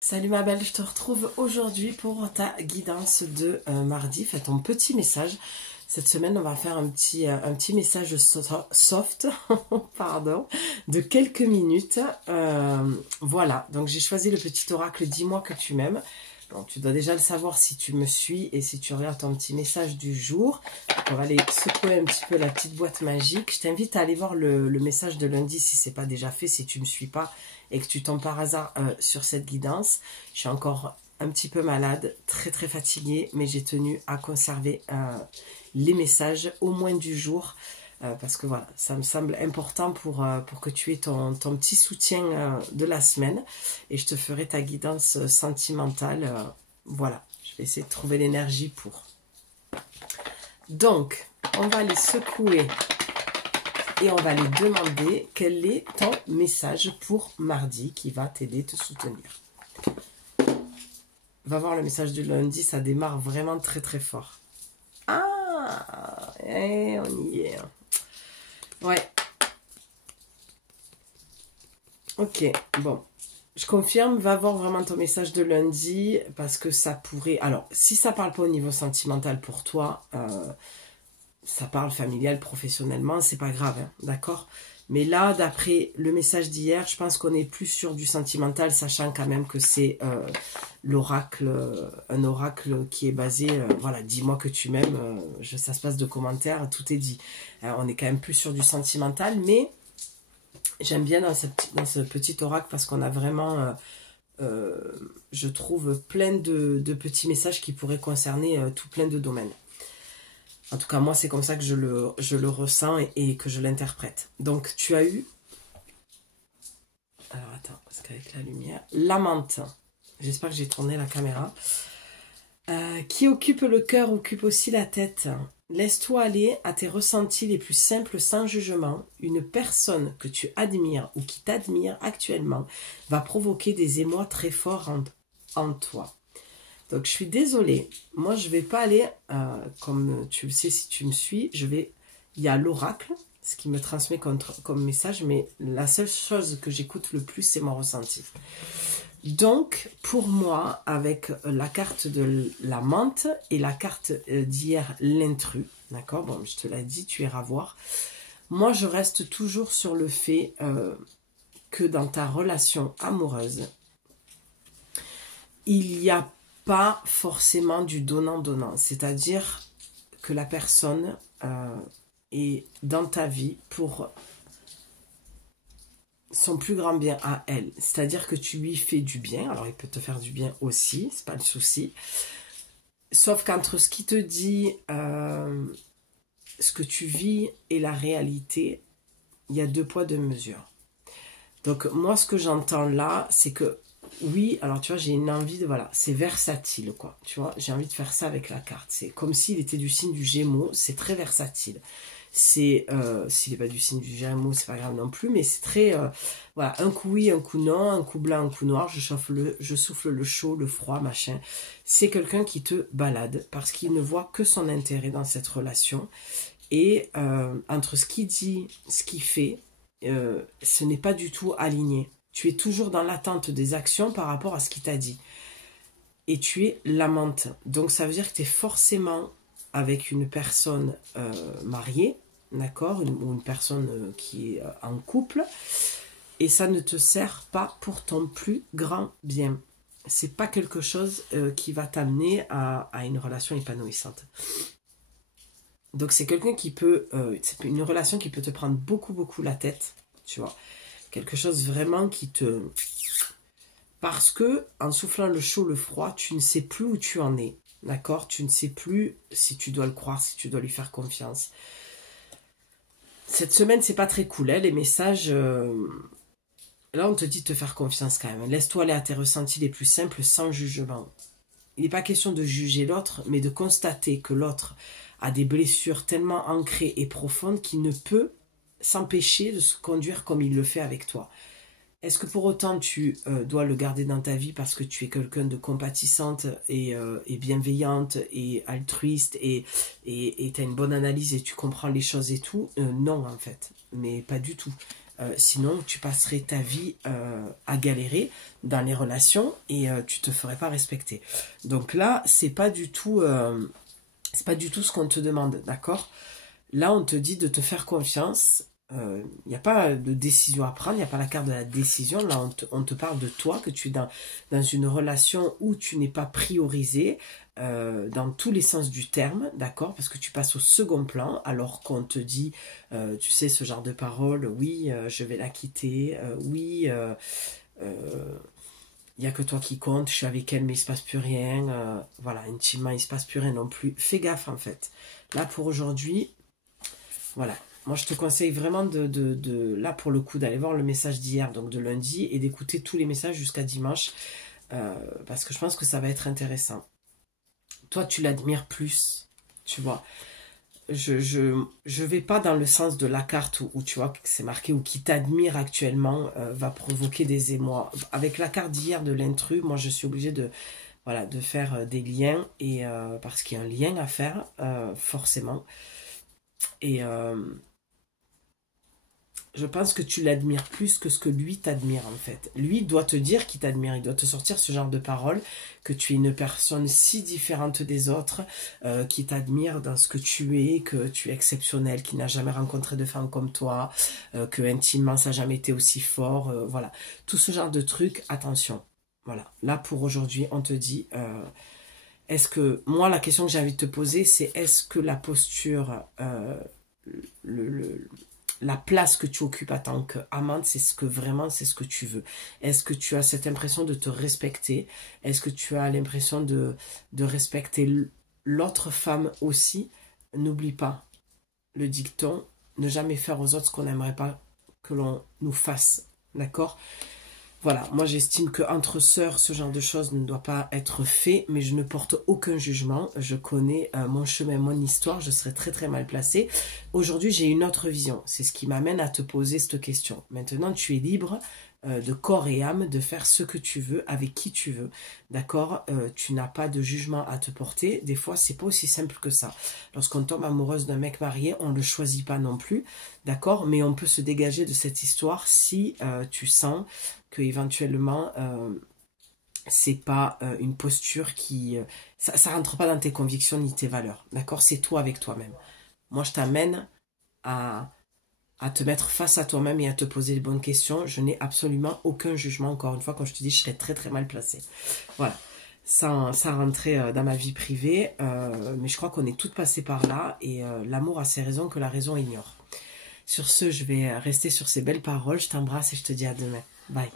Salut ma belle, je te retrouve aujourd'hui pour ta guidance de mardi. Fais ton petit message. Cette semaine, on va faire un petit message soft, pardon, de quelques minutes. Voilà, donc j'ai choisi le petit oracle Dis-moi que tu m'aimes. Bon, tu dois déjà le savoir si tu me suis et si tu regardes ton petit message du jour. On va aller secouer un petit peu la petite boîte magique. Je t'invite à aller voir le message de lundi si ce n'est pas déjà fait, si tu ne me suis pas et que tu tombes par hasard sur cette guidance. Je suis encore un petit peu malade, très très fatiguée, mais j'ai tenu à conserver les messages au moins du jour. Parce que voilà, ça me semble important pour que tu aies ton petit soutien de la semaine. Et je te ferai ta guidance sentimentale. Voilà, je vais essayer de trouver l'énergie pour. Donc, on va les secouer et on va les demander quel est ton message pour mardi qui va t'aider, te soutenir. Va voir le message du lundi, ça démarre vraiment très très fort. Ah, on y est. Ouais. Ok, bon. Je confirme, va voir vraiment ton message de lundi parce que ça pourrait... Alors, si ça parle pas au niveau sentimental pour toi, ça parle familial, professionnellement, c'est pas grave, hein, d'accord? Mais là, d'après le message d'hier, je pense qu'on est plus sur du sentimental, sachant quand même que c'est l'oracle, un oracle qui est basé, voilà, dis-moi que tu m'aimes, ça se passe de commentaires, tout est dit. Alors, on est quand même plus sur du sentimental, mais j'aime bien dans ce petit oracle parce qu'on a vraiment, je trouve, plein de petits messages qui pourraient concerner tout plein de domaines. En tout cas, moi, c'est comme ça que je le ressens et que je l'interprète. Donc, tu as eu... Alors, attends, parce qu'avec la lumière... L'amante. J'espère que j'ai tourné la caméra. Qui occupe le cœur, occupe aussi la tête. Laisse-toi aller à tes ressentis les plus simples sans jugement. Une personne que tu admires ou qui t'admire actuellement va provoquer des émois très forts en toi. Donc, je suis désolée. Moi, je ne vais pas aller, comme tu le sais si tu me suis, il y a l'oracle, ce qui me transmet comme message, mais la seule chose que j'écoute le plus, c'est mon ressenti. Donc, pour moi, avec la carte de la menthe et la carte d'hier, l'intrus, d'accord, bon, je te l'ai dit, tu iras voir. Moi, je reste toujours sur le fait que dans ta relation amoureuse, il y a pas forcément du donnant-donnant, c'est-à-dire que la personne est dans ta vie pour son plus grand bien à elle, c'est-à-dire que tu lui fais du bien, alors il peut te faire du bien aussi, c'est pas le souci, sauf qu'entre ce qu'il te dit, ce que tu vis et la réalité, il y a 2 poids 2 mesures. Donc moi ce que j'entends là, c'est que oui, alors tu vois, j'ai une envie de, voilà, c'est versatile, quoi, tu vois, j'ai envie de faire ça avec la carte, c'est comme s'il était du signe du Gémeaux, c'est très versatile, c'est, s'il n'est pas du signe du Gémeaux, c'est pas grave non plus, mais c'est très, voilà, un coup oui, un coup non, un coup blanc, un coup noir, je souffle le chaud, le froid, machin, c'est quelqu'un qui te balade, parce qu'il ne voit que son intérêt dans cette relation, et entre ce qu'il dit, ce qu'il fait, ce n'est pas du tout aligné. Tu es toujours dans l'attente des actions par rapport à ce qu'il t'a dit. Et tu es l'amante. Donc ça veut dire que tu es forcément avec une personne mariée, d'accord, ou une personne qui est en couple, et ça ne te sert pas pour ton plus grand bien. C'est pas quelque chose qui va t'amener à une relation épanouissante. Donc c'est quelqu'un qui peut, c'est une relation qui peut te prendre beaucoup la tête, tu vois. Quelque chose vraiment qui te... Parce que, en soufflant le chaud, le froid, tu ne sais plus où tu en es. D'accord? Tu ne sais plus si tu dois le croire, si tu dois lui faire confiance. Cette semaine, c'est pas très cool, hein, les messages... Là, on te dit de te faire confiance quand même. Laisse-toi aller à tes ressentis les plus simples sans jugement. Il n'est pas question de juger l'autre, mais de constater que l'autre a des blessures tellement ancrées et profondes qu'il ne peut s'empêcher de se conduire comme il le fait avec toi. Est-ce que pour autant tu dois le garder dans ta vie parce que tu es quelqu'un de compatissante et bienveillante et altruiste et tu as une bonne analyse et tu comprends les choses et tout? Non en fait, mais pas du tout. sinon, tu passerais ta vie à galérer dans les relations et tu te ferais pas respecter. Donc là, c'est pas du tout ce qu'on te demande, d'accord? Là, on te dit de te faire confiance. Il n'y a pas de décision à prendre, il n'y a pas la carte de la décision. Là, on te parle de toi, que tu es dans une relation où tu n'es pas priorisé dans tous les sens du terme, d'accord? Parce que tu passes au second plan, alors qu'on te dit, tu sais, ce genre de paroles, oui, je vais la quitter, oui, il n'y a que toi qui compte, je suis avec elle, mais il ne se passe plus rien. Voilà, intimement, il ne se passe plus rien non plus. Fais gaffe, en fait. Là, pour aujourd'hui, voilà. Moi, je te conseille vraiment là, pour le coup, d'aller voir le message d'hier, donc de lundi, et d'écouter tous les messages jusqu'à dimanche, parce que je pense que ça va être intéressant. Toi, tu l'admires plus, tu vois. Je vais pas dans le sens de la carte où tu vois que c'est marqué ou qui t'admire actuellement va provoquer des émois. Avec la carte d'hier de l'intrus, moi, je suis obligée voilà, de faire des liens, et parce qu'il y a un lien à faire, forcément. Et je pense que tu l'admires plus que ce que lui t'admire en fait. Lui doit te dire qu'il t'admire, il doit te sortir ce genre de paroles, que tu es une personne si différente des autres, qui t'admire dans ce que tu es, que tu es exceptionnel, qui n'a jamais rencontré de femme comme toi, que intimement ça n'a jamais été aussi fort, voilà. Tout ce genre de trucs, attention. Voilà. Là pour aujourd'hui, on te dit, est-ce que, moi la question que j'ai envie de te poser, c'est est-ce que la posture, le la place que tu occupes en tant qu'amante, c'est ce que tu veux. Est-ce que tu as cette impression de te respecter? Est-ce que tu as l'impression de respecter l'autre femme aussi? N'oublie pas le dicton, ne jamais faire aux autres ce qu'on n'aimerait pas que l'on nous fasse. D'accord? Voilà, moi j'estime qu'entre sœurs, ce genre de choses ne doit pas être fait, mais je ne porte aucun jugement. Je connais mon chemin, mon histoire, je serais très très mal placée. Aujourd'hui, j'ai une autre vision. C'est ce qui m'amène à te poser cette question. Maintenant, tu es libre de corps et âme de faire ce que tu veux, avec qui tu veux. D'accord? Tu n'as pas de jugement à te porter. Des fois, c'est pas aussi simple que ça. Lorsqu'on tombe amoureuse d'un mec marié, on ne le choisit pas non plus. D'accord? Mais on peut se dégager de cette histoire si tu sens que éventuellement c'est pas une posture qui ça rentre pas dans tes convictions ni tes valeurs, d'accord, c'est toi avec toi-même. Moi je t'amène à te mettre face à toi-même et à te poser les bonnes questions. Je n'ai absolument aucun jugement, encore une fois, quand je te dis je serais très très mal placée, voilà, sans rentrer dans ma vie privée, mais je crois qu'on est toutes passées par là, et l'amour a ses raisons que la raison ignore. Sur ce, je vais rester sur ces belles paroles, je t'embrasse et je te dis à demain. Bye.